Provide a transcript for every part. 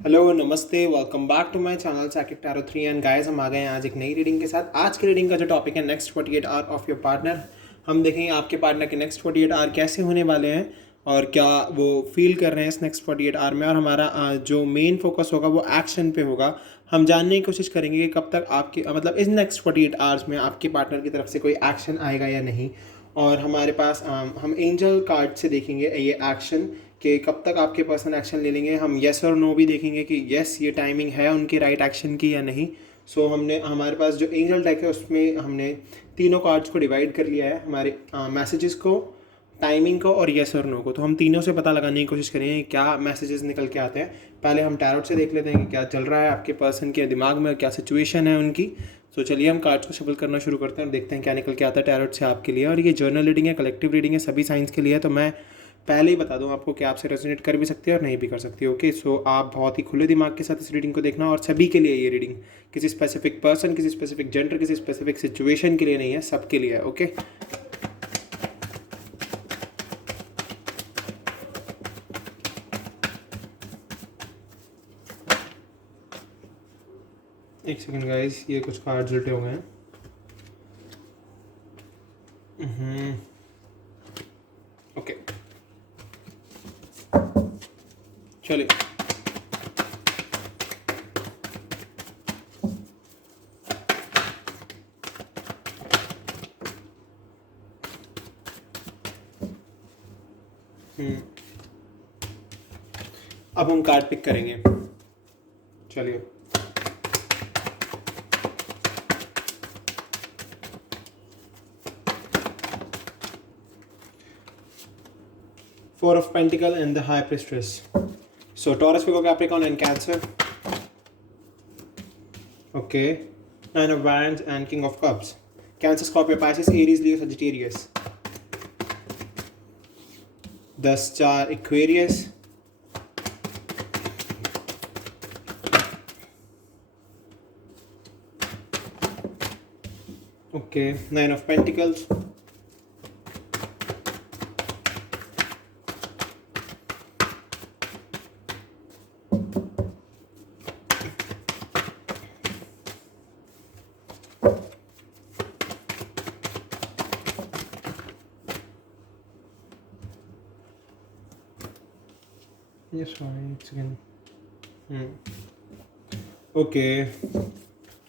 Hello नमस्ते, welcome back to my channel psychic tarot 3 and guys, हम आ गए हैं आज एक नई रीडिंग के साथ। आज की रीडिंग का जो टॉपिक है next 48 hour of your partner. हम देखेंगे आपके पार्टनर के नेक्स्ट 48 आवर कैसे होने वाले हैं और क्या वो फील कर रहे हैं इस नेक्स्ट 48 आवर में। और हमारा जो मेन फोकस होगा वो एक्शन पे होगा। हम जानने की कोशिश करेंगे कि कब तक आपके मतलब इस नेक्स्ट 48 आवर्स में आपके पार्टनर की तरफ से कोई एक्शन आएगा या नहीं। और हमारे पास हम एंजल कार्ड से देखेंगे ये एक्शन कि कब तक आपके पर्सन एक्शन ले लेंगे। हम येस और नो भी देखेंगे कि येस ये टाइमिंग है उनके राइट एक्शन की या नहीं। सो हमने हमारे पास जो एंजल डेक है उसमें हमने तीनों कार्ड्स को डिवाइड कर लिया है, हमारे मैसेजेस को, टाइमिंग को और येस और नो को। तो हम तीनों से पता लगाने की कोशिश करेंगे क्या मैसेजेस निकल के आते हैं। पहले हम टैरोट से देख लेते हैं कि क्या चल रहा है आपके पर्सन के दिमाग में, क्या सिचुएशन है उनकी। तो चलिए हम कार्ड्स को शफल करना शुरू करते हैं और देखते हैं क्या निकल के आता है टैरोट से आपके लिए। और ये जर्नल रीडिंग है, कलेक्टिव रीडिंग है, सभी साइंस के लिए है। तो मैं पहले ही बता दूं आपको कि आपसे रेजोनेट कर भी सकती है और नहीं भी कर सकती। ओके, सो आप बहुत ही खुले दिमाग के साथ इस रीडिंग को देखना। और सभी के लिए ये रीडिंग, किसी स्पेसिफिक पर्सन, किसी स्पेसिफिक जेंडर, किसी स्पेसिफिक सिचुएशन के लिए नहीं है, सबके लिए है। ओके, एक सेकेंड गाइस, ये कुछ कार्ड्स उल्टे हो गए हैं। ओके, चलिए। अब हम कार्ड पिक करेंगे। चलिए, Four of Pentacle and the High Priestess. So Taurus, Virgo, Capricorn and Cancer. Okay. Nine of Wands and King of Cups. Cancer, Scorpio, Pisces, Aries, Leo, Sagittarius. The Star, Aquarius. Okay. Nine of Pentacles. Yes, fine. It's again. Okay.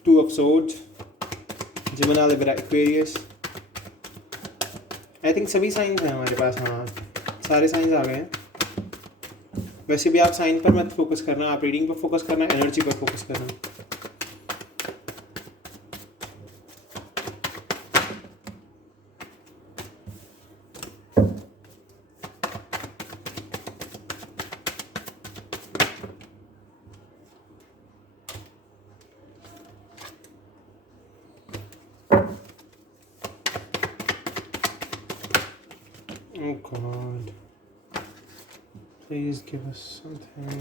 Two of Swords. Gemini, Libra, Aquarius. I think सभी science हैं हमारे पास। हाँ, सारे science आ गए हैं। वैसे भी आप साइन पर मत फोकस करना, आप रीडिंग पर फोकस करना, एनर्जी पर फोकस करना। Oh God, please give us something.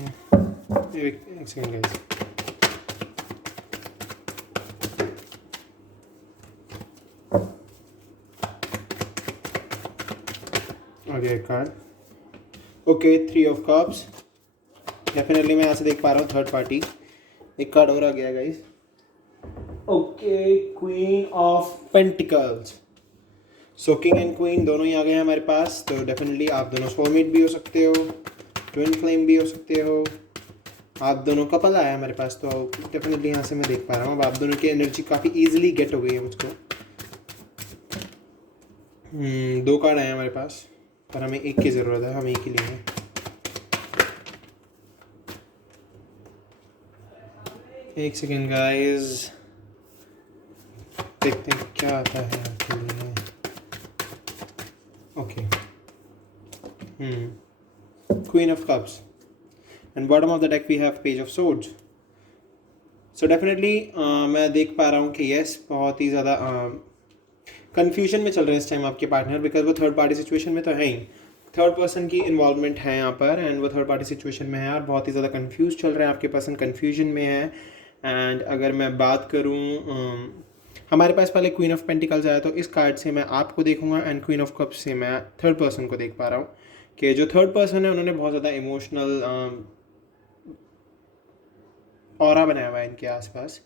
एक सेकंड गाइस। आगे एक card. Okay, three of cups. Definitely मैं यहाँ से देख पा रहा हूँ थर्ड पार्टी। एक कार्ड और आ गया guys. Okay, queen of pentacles. So king and queen दोनों ही आ गए हैं हमारे पास। तो डेफिनेटली आप दोनों सोलमेट भी हो सकते हो, ट्विन फ्लेम भी हो सकते हो, आप दोनों कपल आया है हमारे पास। तो डेफिनेटली यहाँ से मैं देख पा रहा हूँ अब आप दोनों की एनर्जी काफ़ी इजीली गेट हो गई है मुझको। दो कार्ड आए हैं हमारे पास, पर हमें एक की ज़रूरत है, हम एक ही लेंगे। एक सेकेंड गाइस, देखते हैं क्या आता है आपके लिए। Okay, queen of cups and bottom of the deck we have page of swords. So definitely मैं देख पा रहा हूँ कि यस, बहुत ही ज़्यादा कन्फ्यूजन में चल रहे हैं इस टाइम आपके पार्टनर, बिकॉज वो थर्ड पार्टी सिचुएशन में तो है ही। थर्ड पर्सन की इन्वॉल्वमेंट है यहाँ पर एंड वो थर्ड पार्टी सिचुएशन में है और बहुत ही ज़्यादा कन्फ्यूज चल रहा है आपके पर्सन, कन्फ्यूजन में है। एंड अगर मैं बात करूँ, हमारे पास पहले क्वीन ऑफ पेंटिकल्स आया, तो इस कार्ड से मैं आपको देखूंगा एंड क्वीन ऑफ कप्स से मैं थर्ड पर्सन को देख पा रहा हूँ कि जो थर्ड पर्सन है उन्होंने बहुत ज़्यादा इमोशनल ऑरा बनाया हुआ है इनके आसपास,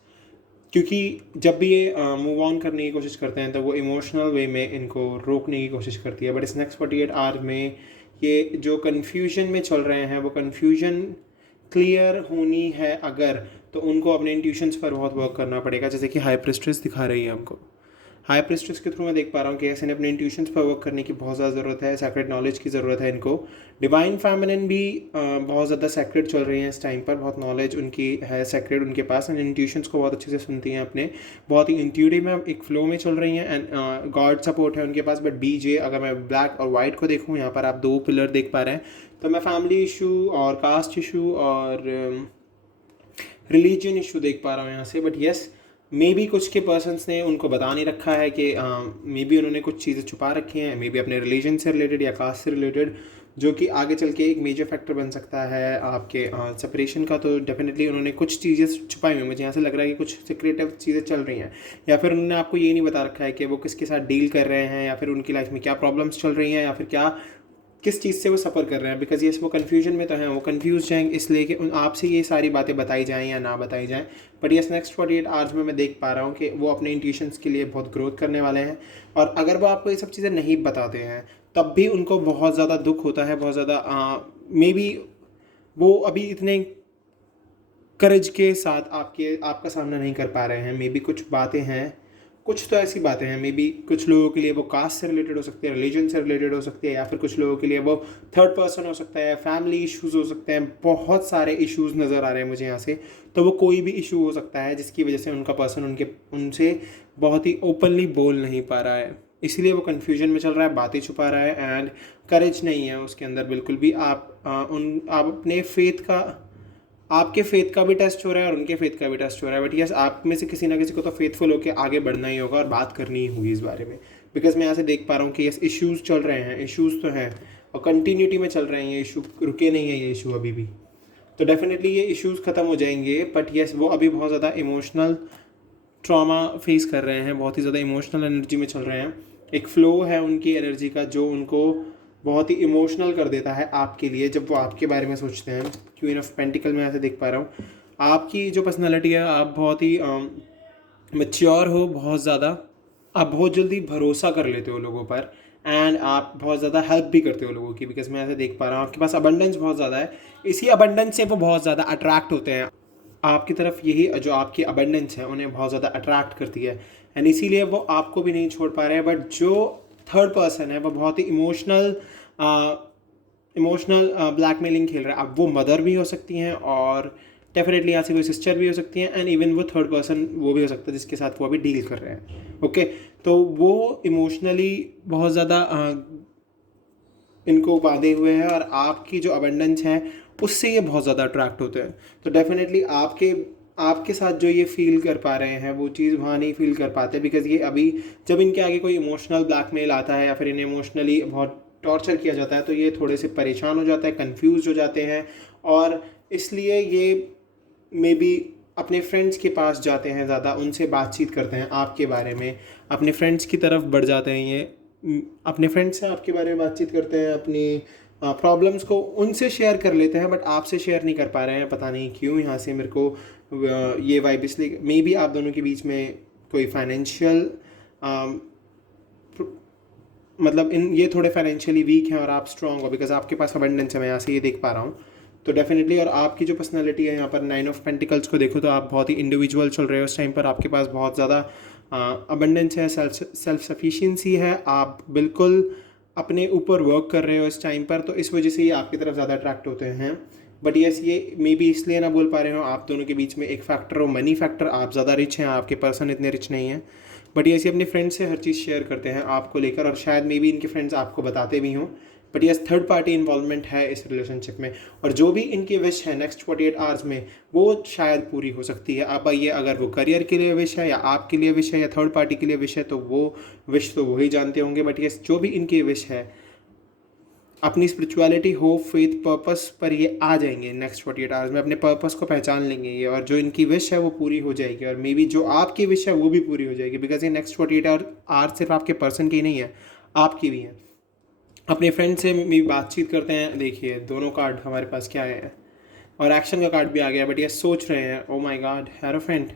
क्योंकि जब भी ये मूव ऑन करने की कोशिश करते हैं तो वो इमोशनल वे में इनको रोकने की कोशिश करती है। बट इस नेक्स्ट 48 आवर में ये जो कन्फ्यूजन में चल रहे हैं वो कन्फ्यूजन क्लियर होनी है अगर, तो उनको अपने इंट्यूशंस पर बहुत वर्क करना पड़ेगा, जैसे कि हाई प्रेस्ट्रेस दिखा रही है हमको। हाई प्रेस्ट्रेस के थ्रू मैं देख पा रहा हूँ कि ऐसे अपने इंट्यूशंस पर वर्क करने की बहुत ज़्यादा ज़रूरत है, सैक्रेड नॉलेज की ज़रूरत है इनको। डिवाइन फेमिनिन भी बहुत ज़्यादा सैक्रेड चल रही हैं इस टाइम पर, बहुत नॉलेज उनकी है सैक्रेड उनके पास, एंड इंट्यूशंस को बहुत अच्छे से सुनती हैं अपने, बहुत ही इंट्यूटिव में एक फ्लो में चल रही हैं, एंड गॉड सपोर्ट है उनके पास। बट बीजे अगर मैं ब्लैक और वाइट को देखूँ, यहाँ पर आप दो पिलर देख पा रहे हैं, तो मैं फैमिली इशू और कास्ट इशू और रिलीजन इशू देख पा रहा हूँ यहाँ से। बट येस, मे बी कुछ के पर्सन्स ने उनको बता नहीं रखा है कि मे बी उन्होंने कुछ चीज़ें छुपा रखी हैं, मे बी अपने रिलीजन से रिलेटेड या कास्ट से रिलेटेड, जो कि आगे चल के एक मेजर फैक्टर बन सकता है आपके सेपरेशन का। तो डेफिनेटली उन्होंने कुछ चीज़ें छुपाई हुई, मुझे यहाँ से लग रहा है कि कुछ सीक्रेटिव चीज़ें चल रही हैं, या फिर उन्होंने आपको ये नहीं बता रखा है कि वो किसके साथ डील कर रहे हैं, या फिर उनकी लाइफ में क्या प्रॉब्लम्स चल रही हैं, या फिर क्या किस चीज़ से वो सफ़र कर रहे हैं। बिकॉज ये वो कन्फ्यूजन में तो हैं, वो कन्फ्यूज जाएंगे इसलिए कि उन आपसे ये सारी बातें बताई जाएँ या ना बताई जाएँ। बट यस, नेक्स्ट 48 आवर्स में मैं देख पा रहा हूँ कि वो अपने इंट्यूशंस के लिए बहुत ग्रोथ करने वाले हैं, और अगर वो आपको ये सब चीज़ें नहीं बताते हैं तब भी उनको बहुत ज़्यादा दुख होता है, बहुत ज़्यादा मे बी वो अभी इतने करेज के साथ आपका सामना नहीं कर पा रहे हैं। मे बी कुछ बातें हैं, कुछ तो ऐसी बातें हैं, मे बी कुछ लोगों के लिए वो कास्ट से रिलेटेड हो सकती है, रिलीजन से रिलेटेड हो सकती है, या फिर कुछ लोगों के लिए वो थर्ड पर्सन हो सकता है, फैमिली इश्यूज़ हो सकते हैं, बहुत सारे इश्यूज़ नज़र आ रहे हैं मुझे यहाँ से। तो वो कोई भी इशू हो सकता है जिसकी वजह से उनका पर्सन उनसे बहुत ही ओपनली बोल नहीं पा रहा है, इसलिए वो कन्फ्यूजन में चल रहा है, बातें छुपा रहा है, एंड करेज नहीं है उसके अंदर बिल्कुल भी। आप अपने आपके फेथ का भी टेस्ट हो रहा है और उनके फेथ का भी टेस्ट हो रहा है। बट यस, आप में से किसी ना किसी को तो फेथफुल होकर आगे बढ़ना ही होगा और बात करनी ही होगी इस बारे में। बिकॉज मैं यहाँ से देख पा रहा हूँ कि यस, इश्यूज़ चल रहे हैं, इश्यूज़ तो हैं और कंटिन्यूटी में चल रहे हैं, ये इशू रुके नहीं है, ये इशू अभी भी। तो डेफिनेटली ये इश्यूज़ ख़त्म हो जाएंगे, बट यस, वो अभी बहुत ज़्यादा इमोशनल ट्रॉमा फेस कर रहे हैं, बहुत ही ज़्यादा इमोशनल एनर्जी में चल रहे हैं। एक फ़्लो है उनकी एनर्जी का जो उनको बहुत ही इमोशनल कर देता है आपके लिए, जब वो आपके बारे में सोचते हैं। क्वीन ऑफ पेंटिकल में ऐसे देख पा रहा हूँ, आपकी जो पर्सनालिटी है, आप बहुत ही मैच्योर हो, बहुत ज़्यादा आप बहुत जल्दी भरोसा कर लेते हो लोगों पर, एंड आप बहुत ज़्यादा हेल्प भी करते हो लोगों की। बिकॉज मैं ऐसे देख पा रहा हूँ आपके पास अबंडेंस बहुत ज़्यादा है, इसी अबंडेंस से वो बहुत ज़्यादा अट्रैक्ट होते हैं आपकी तरफ। यही जो आपकी अबंडेंस है उन्हें बहुत ज़्यादा अट्रैक्ट करती है, एंड इसीलिए वो आपको भी नहीं छोड़ पा रहे हैं। बट जो थर्ड पर्सन है वो बहुत ही इमोशनल ब्लैकमेलिंग खेल रहा है। अब वो मदर भी हो सकती हैं, और डेफिनेटली यहाँ से कोई सिस्टर भी हो सकती हैं, एंड इवन वो थर्ड पर्सन वो भी हो सकता है जिसके साथ वो अभी डील कर रहे हैं। ओके, तो वो इमोशनली बहुत ज़्यादा इनको बांधे हुए हैं, और आपकी जो अबंडेंस है उससे ये बहुत ज़्यादा अट्रैक्ट होते हैं। तो डेफिनेटली आपके साथ जो ये फील कर पा रहे हैं वो चीज़ वहाँ नहीं फील कर पाते, बिकॉज ये अभी जब इनके आगे कोई इमोशनल ब्लैकमेल आता है या फिर इन्हें इमोशनली बहुत टॉर्चर किया जाता है तो ये थोड़े से परेशान हो जाते हैं, कंफ्यूज हो जाते हैं, और इसलिए ये मे बी अपने फ्रेंड्स के पास जाते हैं, ज़्यादा उनसे बातचीत करते हैं आपके बारे में, अपने फ्रेंड्स की तरफ बढ़ जाते हैं। ये अपने फ्रेंड्स से आपके बारे में बातचीत करते हैं, अपनी प्रॉब्लम्स को उनसे शेयर कर लेते हैं, बट आपसे शेयर नहीं कर पा रहे हैं, पता नहीं क्यों। यहाँ से मेरे को ये वाइब इसलिए, मे बी आप दोनों के बीच में कोई फाइनेंशियल मतलब ये थोड़े फाइनेंशियली वीक हैं और आप स्ट्रॉन्ग हो, बिकॉज आपके पास अबंडेंस है, मैं यहाँ से ये देख पा रहा हूँ। तो डेफिनेटली, और आपकी जो पर्सनालिटी है यहाँ पर 9 ऑफ पेंटिकल्स को देखो तो आप बहुत ही इंडिविजुअल चल रहे हो उस टाइम पर, आपके पास बहुत ज़्यादा अबंडेंस है, सेल्फ सफिशिएंसी है, आप बिल्कुल अपने ऊपर वर्क कर रहे हो इस टाइम पर, तो इस वजह से ये आपकी तरफ ज़्यादा अट्रैक्ट होते हैं। बट यस, ये मे बी इसलिए ना बोल पा रहे हो, आप दोनों के बीच में एक फैक्टर हो मनी फैक्टर, आप ज़्यादा रिच हैं, आपके पर्सन इतने रिच नहीं हैं। बट ये अपने फ्रेंड्स से हर चीज़ शेयर करते हैं आपको लेकर, और शायद मे बी इनके फ्रेंड्स आपको बताते भी हों। But yes, third party involvement है इस रिलेशनशिप में, और जो भी इनकी विश है नेक्स्ट 48 आवर्स में वो शायद पूरी हो सकती है। अब ये अगर वो करियर के लिए विश है, या आपके लिए विश है, या थर्ड पार्टी के लिए विश है, तो वो विश तो वही जानते होंगे। बट यस, जो भी इनकी विश है, अपनी स्पिरिचुअलिटी, होप, फेथ, पर्पस पर ये आ जाएंगे नेक्स्ट 48 आवर्स में, अपने पर्पस को पहचान लेंगे ये, और जो इनकी विश है वो पूरी हो जाएगी, और मे बी जो आपकी विश है वो भी पूरी हो जाएगी। बिकॉज ये नेक्स्ट 48 आवर्स सिर्फ आपके पर्सन की नहीं है, आपकी भी है। अपने फ्रेंड से भी बातचीत करते हैं, देखिए दोनों कार्ड हमारे पास क्या है, और एक्शन का कार्ड भी आ गया, बट ये सोच रहे हैं। Oh my God, hierophant.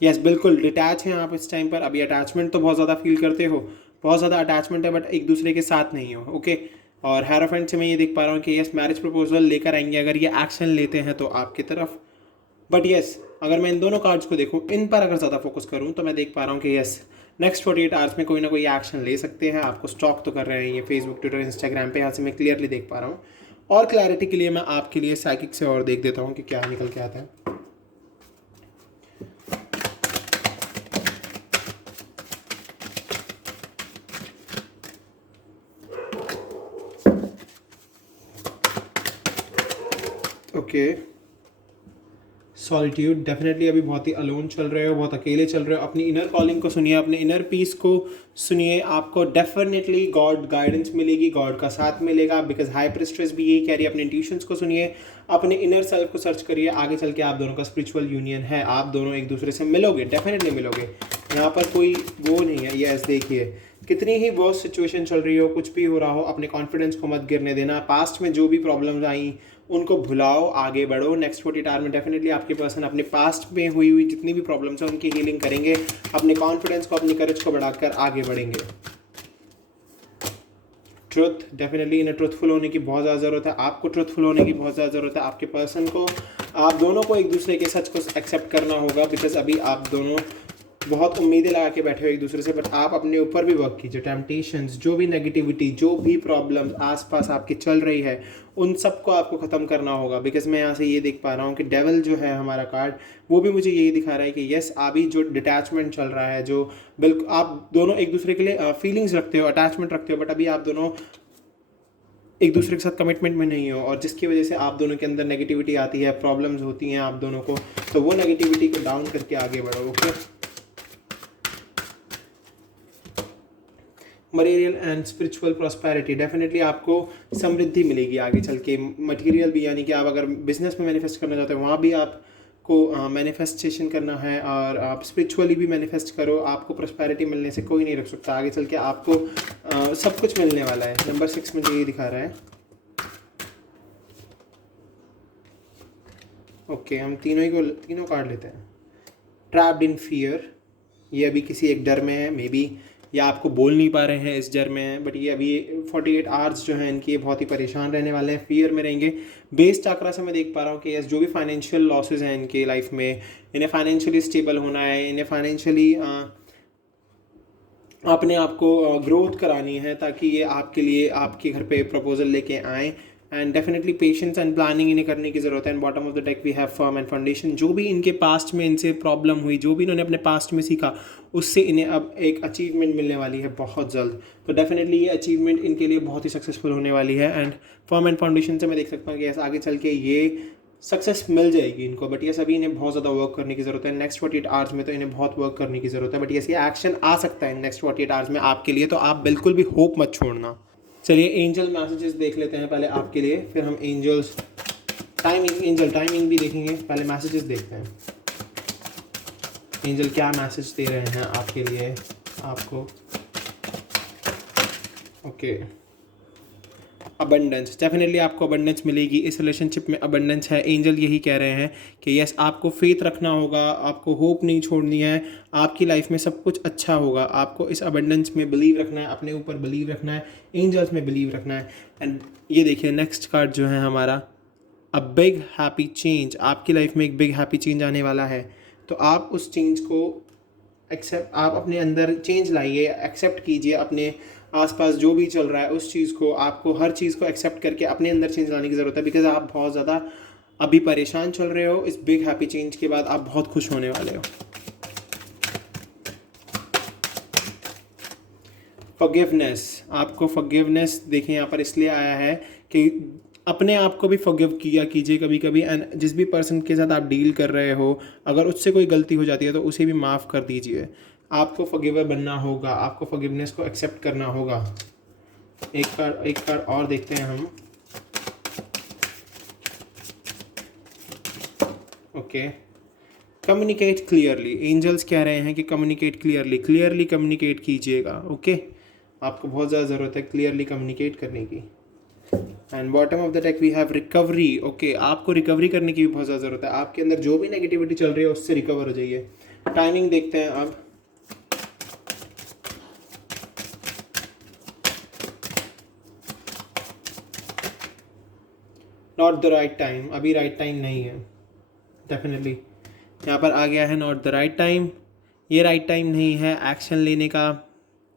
Yes, बिल्कुल डिटैच हैं आप इस टाइम पर। अभी अटैचमेंट तो बहुत ज़्यादा फील करते हो, बहुत ज़्यादा अटैचमेंट है, बट एक दूसरे के साथ नहीं हो। ओके, और हेरोफेंट से मैं ये देख पा रहा हूँ कि यस मैरिज प्रपोजल लेकर आएंगे अगर ये एक्शन लेते हैं तो आपकी तरफ। बट यस, अगर मैं इन दोनों कार्ड्स को देखूँ, इन पर अगर ज़्यादा फोकस करूँ तो मैं देख पा रहा हूँ कि यस नेक्स्ट 48 आवर्स में कोई ना कोई एक्शन ले सकते हैं। आपको स्टॉक तो कर रहे हैं ये फेसबुक, ट्विटर, इंस्टाग्राम पे, यहाँ से मैं क्लियरली देख पा रहा हूँ। और क्लैरिटी के लिए मैं आपके लिए साइकिक से और देख देता हूँ कि क्या निकल के आता है। ओके, सॉलिट्यूड, डेफिनेटली अभी बहुत ही अलोन चल रहे हो, बहुत अकेले चल रहे हो। अपनी इनर कॉलिंग को सुनिए, अपने इनर पीस को सुनिए। आपको डेफिनेटली गॉड गाइडेंस मिलेगी, गॉड का साथ मिलेगा, बिकॉज हाई प्रिस्ट्रेस भी यही कह रही है। अपने इंट्यूशंस को सुनिए, अपने इनर सेल्फ को सर्च करिए। आगे चल के आप दोनों का स्पिरिचुअल यूनियन है, आप दोनों एक दूसरे से मिलोगे, डेफिनेटली मिलोगे। यहाँ पर कोई वो नहीं है। यस, देखिए कितनी ही वर्स्ट सिचुएशन चल रही हो, कुछ भी हो रहा हो, अपने कॉन्फिडेंस को मत गिरने देना। पास्ट में जो भी प्रॉब्लम्स आई उनको भुलाओ, आगे बढ़ो। नेक्स्ट 48 आवर में डेफिनेटली आपके पर्सन अपने पास्ट में हुई जितनी भी प्रॉब्लम्स हैं उनकी हीलिंग करेंगे, अपने कॉन्फिडेंस को, अपनी करेज को बढ़ाकर आगे बढ़ेंगे। ट्रुथ, डेफिनेटली इन्हें ट्रुथफुल होने की बहुत ज़्यादा ज़रूरत है। आपको ट्रुथफुल होने की बहुत ज़्यादा ज़रूरत है। आपके पर्सन को, आप दोनों को एक दूसरे के सच को एक्सेप्ट करना होगा, बिकॉज अभी आप दोनों बहुत उम्मीदें लगा के बैठे हो एक दूसरे से, बट आप अपने ऊपर भी वर्क कीजिए। टेम्पटेशंस, जो भी नेगेटिविटी, जो भी प्रॉब्लम्स आसपास आपकी चल रही है, उन सबको आपको ख़त्म करना होगा। बिकॉज मैं यहाँ से ये देख पा रहा हूँ कि डेवल जो है हमारा कार्ड, वो भी मुझे यही दिखा रहा है कि यस अभी जो डिटैचमेंट चल रहा है, जो बिल्कुल आप दोनों एक दूसरे के लिए फीलिंग्स रखते हो, अटैचमेंट रखते हो, बट अभी आप दोनों एक दूसरे के साथ कमिटमेंट में नहीं हो, और जिसकी वजह से आप दोनों के अंदर नेगेटिविटी आती है, प्रॉब्लम्स होती हैं आप दोनों को, तो वो नेगेटिविटी को डाउन करके आगे बढ़ो। Okay, material and spiritual prosperity, definitely आपको समृद्धि मिलेगी आगे चल के। मटेरियल भी, यानी कि आप अगर बिजनेस में मैनिफेस्ट करना चाहते हो, वहाँ भी आपको मैनिफेस्टेशन करना है, और आप स्पिरिचुअली भी मैनिफेस्ट करो। आपको प्रॉस्पेरिटी मिलने से कोई नहीं रोक सकता। आगे चल के आपको सब कुछ मिलने वाला है। नंबर 6 में ये दिखा रहा है। ओके, हम तीनों कार्ड लेते हैं। ट्रैप्ड इन फियर, ये अभी किसी एक डर में है, मे बी या आपको बोल नहीं पा रहे हैं इस डर में हैं, बट ये अभी 48 आवर्स जो हैं इनकी बहुत ही परेशान रहने वाले हैं, फियर में रहेंगे। बेस चाकरा से मैं देख पा रहा हूँ कि यस जो भी फाइनेंशियल लॉसेज हैं इनके लाइफ में, इन्हें फाइनेंशियली स्टेबल होना है, इन्हें फाइनेंशियली अपने आप को ग्रोथ करानी है, ताकि ये आपके लिए आपके घर पे प्रपोजल लेके आएँ। And definitely patience and planning इन्हें करने की ज़रूरत है। And bottom of the deck we have firm and foundation. जो भी इनके पास्ट में इनसे प्रॉब्लम हुई, जो भी इन्होंने अपने पास्ट में सीखा, उससे इन्हें अब एक अचीवमेंट मिलने वाली है बहुत जल्द। तो डेफिनेटली ये अचीवमेंट इनके लिए बहुत ही सक्सेसफुल होने वाली है। एंड फर्म एंड फाउंडेशन से मैं देख सकता हूँ कि आगे चल के ये सक्सेस मिल जाएगी इनको, बट ये सभी इन्हें बहुत ज़्यादा वर्क करने की ज़रूरत है। नेक्स्ट 48 आवर्स में तो इन्हें बहुत वर्क करने की ज़रूरत है, बट ये एक्शन आ सकता है नेक्स्ट 48 आवर्स में आपके लिए, तो आप बिल्कुल भी होप मत छोड़ना। चलिए एंजल मैसेजेस देख लेते हैं पहले आपके लिए, फिर हम एंजल्स टाइमिंग भी देखेंगे। पहले मैसेजेस देखते हैं, एंजल क्या मैसेज दे रहे हैं आपके लिए, आपको। ओके, अबंडेंस, डेफिनेटली आपको अबंडेंस मिलेगी इस रिलेशनशिप में। अबंडेंस है, एंजल यही कह रहे हैं कि यस आपको फेथ रखना होगा, आपको होप नहीं छोड़नी है, आपकी लाइफ में सब कुछ अच्छा होगा। आपको इस अबंडेंस में बिलीव रखना है, अपने ऊपर बिलीव रखना है, एंजल्स में बिलीव रखना है। एंड ये देखिए नेक्स्ट कार्ड जो है हमारा, अ बिग हैप्पी चेंज। आपकी लाइफ में एक बिग हैप्पी चेंज आने वाला है, तो आप उस चेंज को एक्सेप्ट, आप अपने अंदर चेंज लाइए, एक्सेप्ट कीजिए। अपने आसपास जो भी चल रहा है उस चीज़ को, आपको हर चीज़ को एक्सेप्ट करके अपने अंदर चेंज लाने की ज़रूरत है, बिकॉज आप बहुत ज़्यादा अभी परेशान चल रहे हो। इस बिग हैप्पी चेंज के बाद आप बहुत खुश होने वाले हो। फॉरगिवनेस, आपको फॉरगिवनेस देखिए यहाँ पर इसलिए आया है कि अपने आप को भी फॉरगिव किया कीजिए कभी कभी। एंड जिस भी पर्सन के साथ आप डील कर रहे हो, अगर उससे कोई गलती हो जाती है तो उसे भी माफ़ कर दीजिए। आपको फॉरगिवर बनना होगा, आपको फॉरगिवनेस को एक्सेप्ट करना होगा। एक कार्ड और देखते हैं हम। ओके, कम्युनिकेट क्लियरली, एंजल्स कह रहे हैं कि कम्युनिकेट क्लियरली कम्युनिकेट कीजिएगा। ओके, आपको बहुत ज़्यादा ज़रूरत है क्लियरली कम्युनिकेट करने की। And bottom of the deck we have recovery. Okay, आपको रिकवरी करने की भी बहुत ज़्यादा ज़रूरत है। आपके अंदर जो भी नेगेटिविटी चल रही है उससे रिकवर हो जाइए। टाइमिंग देखते हैं अब। नॉट द राइट टाइम, अभी राइट टाइम नहीं है डेफिनेटली। यहाँ पर आ गया है नॉट द राइट टाइम। ये राइट टाइम नहीं है एक्शन लेने का।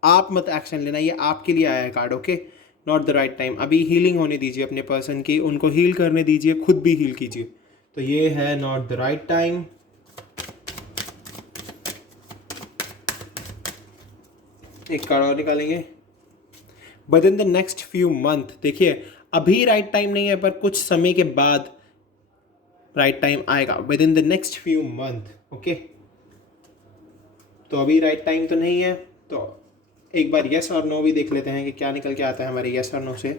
आप मत एक्शन लेना, ये आपके लिए आया है card. Okay, not the right time. अभी हीलिंग होने दीजिए अपने पर्सन की, उनको हील करने दीजिए, खुद भी हील कीजिए। तो ये है नॉट द राइट टाइम। एक कार्ड और निकालेंगे। With in the next few month, देखिए अभी राइट टाइम नहीं है पर कुछ समय के बाद राइट टाइम आएगा। With in the next few month. Okay, तो अभी राइट टाइम तो नहीं है, तो एक बार यस और नो भी देख लेते हैं कि क्या निकल के आता है हमारे यस और नो से।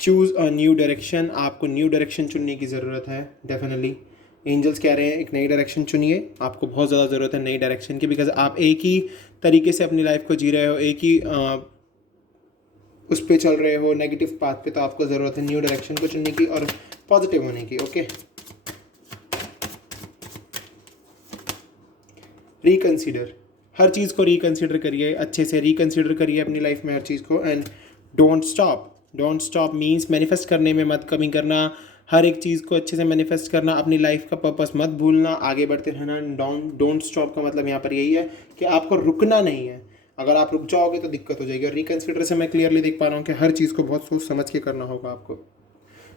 Choose a new direction. आपको न्यू डायरेक्शन चुनने की ज़रूरत है डेफिनेटली। एंजल्स कह रहे हैं एक नई डायरेक्शन चुनिए। आपको बहुत ज़्यादा ज़रूरत है नई डायरेक्शन की, बिकॉज आप एक ही तरीके से अपनी लाइफ को जी रहे हो, एक ही उस पर चल रहे हो, नेगेटिव पाथ पे। तो आपको ज़रूरत है न्यू डायरेक्शन को चुनने की और पॉजिटिव होने की। Okay, reconsider. हर चीज़ को रिकंसीडर करिए, अच्छे से रिकंसीडर करिए अपनी लाइफ में हर चीज़ को। And don't stop. Don't stop means manifest करने में मत कमी करना, हर एक चीज़ को अच्छे से मैनिफेस्ट करना, अपनी लाइफ का पर्पस मत भूलना, आगे बढ़ते रहना। डोंट स्टॉप का मतलब यहाँ पर यही है कि आपको रुकना नहीं है। अगर आप रुक जाओगे तो दिक्कत हो जाएगी। और रिकंसीडर से मैं क्लियरली देख पा रहा हूँ कि हर चीज़ को बहुत सोच समझ के करना होगा आपको।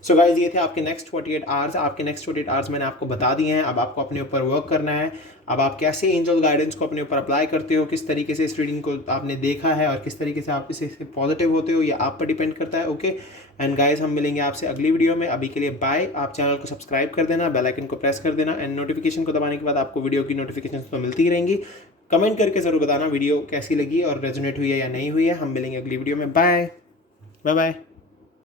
सो गाइज, ये थे आपके नेक्स्ट 48 आवर्स। आपके नेक्स्ट 48 आवर्स मैंने आपको बता दिए हैं। अब आपको अपने ऊपर वर्क करना है। अब आप कैसे एंजल गाइडेंस को अपने ऊपर अप्लाई करते हो, किस तरीके से इस रीडिंग को आपने देखा है और किस तरीके से आप इसे पॉजिटिव होते हो, ये आप पर डिपेंड करता है। ओके, एंड गाइज हम मिलेंगे आपसे अगली वीडियो में। अभी के लिए बाय। आप चैनल को सब्सक्राइब कर देना, बेल आइकन को प्रेस कर देना, एंड नोटिफिकेशन को दबाने के बाद आपको वीडियो की नोटिफिकेशन तो मिलती ही रहेंगी। कमेंट करके ज़रूर बताना वीडियो कैसी लगी और रेजोनेट हुई है या नहीं हुई है। हम मिलेंगे अगली वीडियो में। Bye bye bye.